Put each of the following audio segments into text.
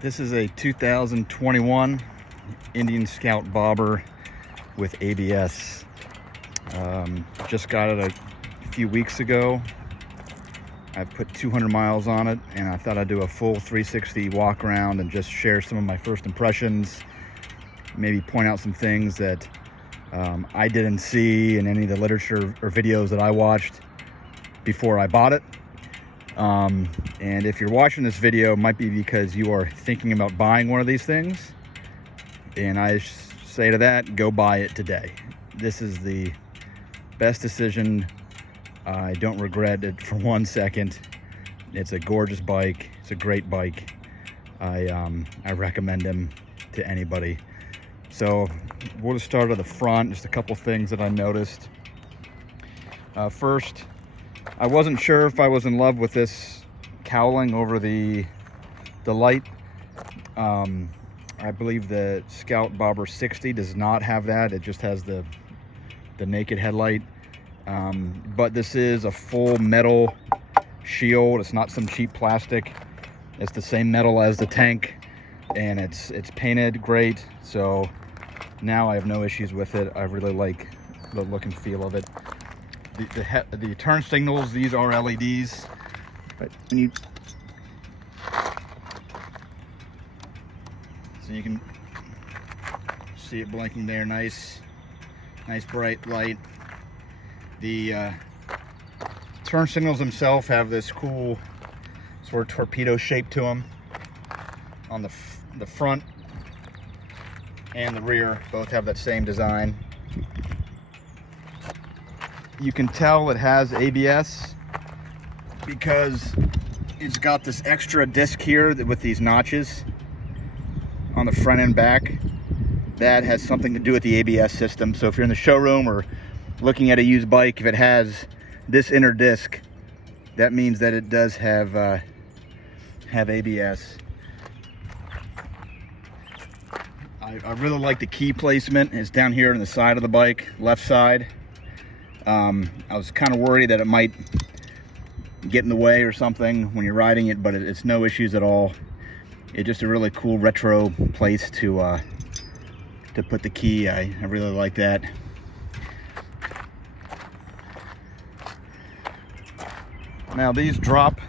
This is a 2021 Indian Scout Bobber with ABS. Just got it a few weeks ago. I put 200 miles on it, and I thought I'd do a full 360 walk around and just share some of my first impressions, maybe point out some things that I didn't see in any of the literature or videos that I watched before I bought it. And if you're watching this video, it might be because you are thinking about buying one of these things, and I say to that, go buy it today. This is the best decision. I don't regret it for 1 second. It's a gorgeous bike. It's a great bike. I recommend them to anybody. So we'll just start at the front. Just a couple things that I noticed. First, I wasn't sure if I was in love with this cowling over the light. I believe the Scout Bobber 60 does not have that. It just has the naked headlight. But this is a full metal shield. It's not some cheap plastic. It's the same metal as the tank, and it's painted great. So now I have no issues with it. I really like the look and feel of it. The turn signals, these are LEDs. But when you, so you can see it blinking there, nice bright light. The turn signals themselves have this cool sort of torpedo shape to them. On the front and the rear both have that same design. You can tell it has ABS because it's got this extra disc here with these notches on the front and back. That has something to do with the ABS system. So if you're in the showroom or looking at a used bike, if it has this inner disc, that means that it does have ABS. I really like the key placement. It's down here on the side of the bike, left side. I was kind of worried that it might get in the way or something when you're riding it, but it's no issues at all. It's just a really cool retro place to put the key. I really like that. Now these drop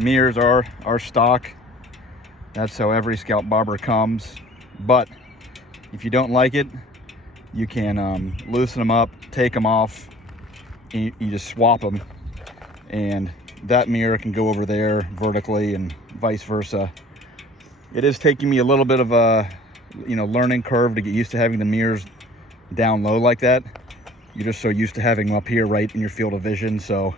mirrors are stock. That's how every Scout Bobber comes. But if you don't like it, you can loosen them up, take them off, and you just swap them, and that mirror can go over there vertically and vice versa. It is taking me a little bit of a learning curve to get used to having the mirrors down low like that. You're just so used to having them up here right in your field of vision. So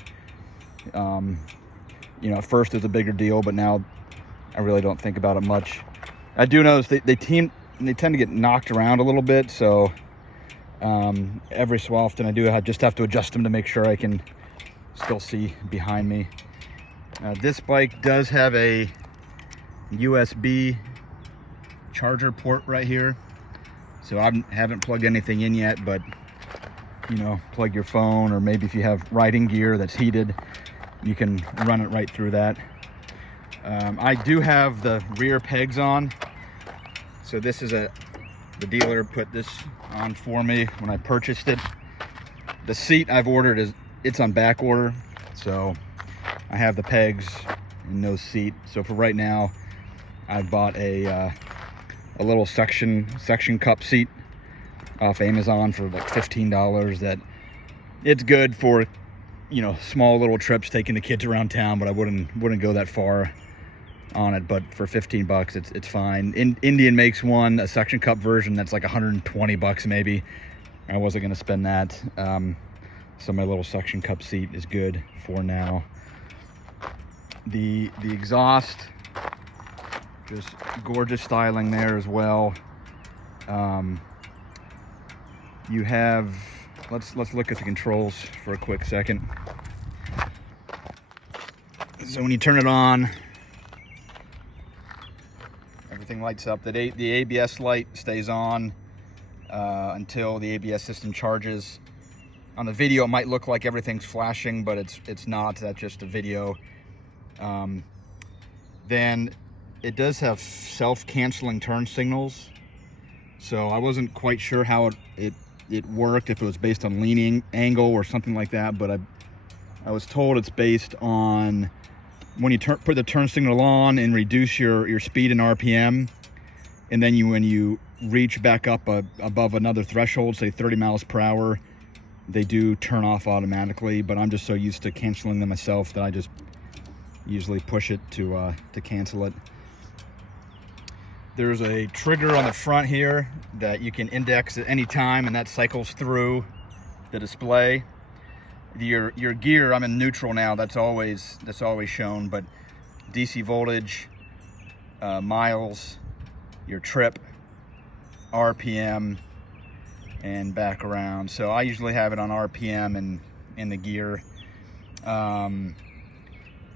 at first it's a bigger deal, but now I really don't think about it much. I do notice they tend to get knocked around a little bit, so every so often I just have to adjust them to make sure I can still see behind me. This bike does have a USB charger port right here, so I haven't plugged anything in yet, but plug your phone, or maybe if you have riding gear that's heated, you can run it right through that. I do have the rear pegs on, so this is the dealer put this on for me when I purchased it. The seat I've ordered it's on back order, so I have the pegs and no seat. So for right now, I bought a little suction cup seat off Amazon for like $15. That it's good for small little trips, taking the kids around town, but I wouldn't go that far on it. But for 15 bucks, it's fine. Indian makes a suction cup version that's like 120 bucks maybe. I wasn't gonna spend that. So my little suction cup seat is good for now. The exhaust, just gorgeous styling there as well. You have, let's look at the controls for a quick second. So when you turn it on, everything lights up. The ABS light stays on until the ABS system charges. On the video, it might look like everything's flashing, but it's not. That's just a video. Then it does have self-canceling turn signals, so I wasn't quite sure how it worked, if it was based on leaning angle or something like that, but I was told it's based on when you put the turn signal on and reduce your speed in RPM, and then when you reach back up above another threshold, say 30 miles per hour, they do turn off automatically. But I'm just so used to canceling them myself that I just usually push it to cancel it. There's a trigger on the front here that you can index at any time, and that cycles through the display. Your gear, I'm in neutral now, that's always shown, but DC voltage, miles, your trip, RPM, and back around. So I usually have it on RPM and in the gear.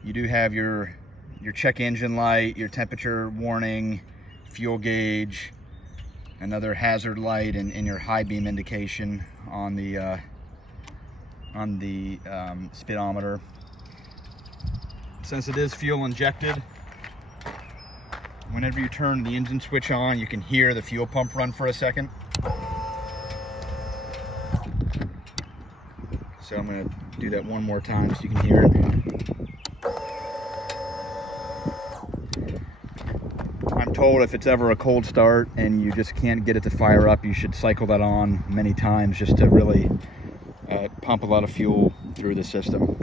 You do have your check engine light, your temperature warning, fuel gauge, another hazard light, and your high beam indication on the speedometer. Since it is fuel injected, whenever you turn the engine switch on, you can hear the fuel pump run for a second. So I'm going to do that one more time so you can hear it. I'm told if it's ever a cold start and you just can't get it to fire up, you should cycle that on many times just to really pump a lot of fuel through the system.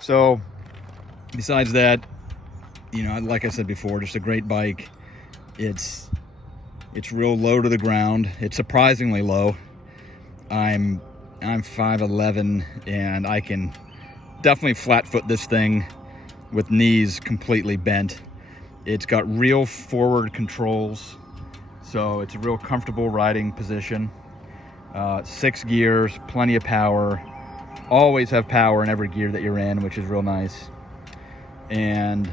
So besides that, you know, like I said before, just a great bike. It's real low to the ground. It's surprisingly low. I'm 5'11", and I can definitely flat foot this thing with knees completely bent. It's got real forward controls, so it's a real comfortable riding position. 6 gears, plenty of power. Always have power in every gear that you're in, which is real nice. And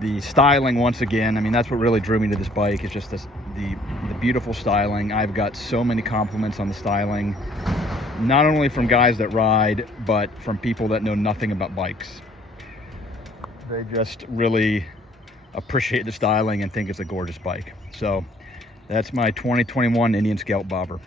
the styling, once again, I mean, that's what really drew me to this bike. It's just the beautiful styling. I've got so many compliments on the styling, not only from guys that ride, but from people that know nothing about bikes. They just really appreciate the styling and think it's a gorgeous bike. So that's my 2021 Indian Scout Bobber.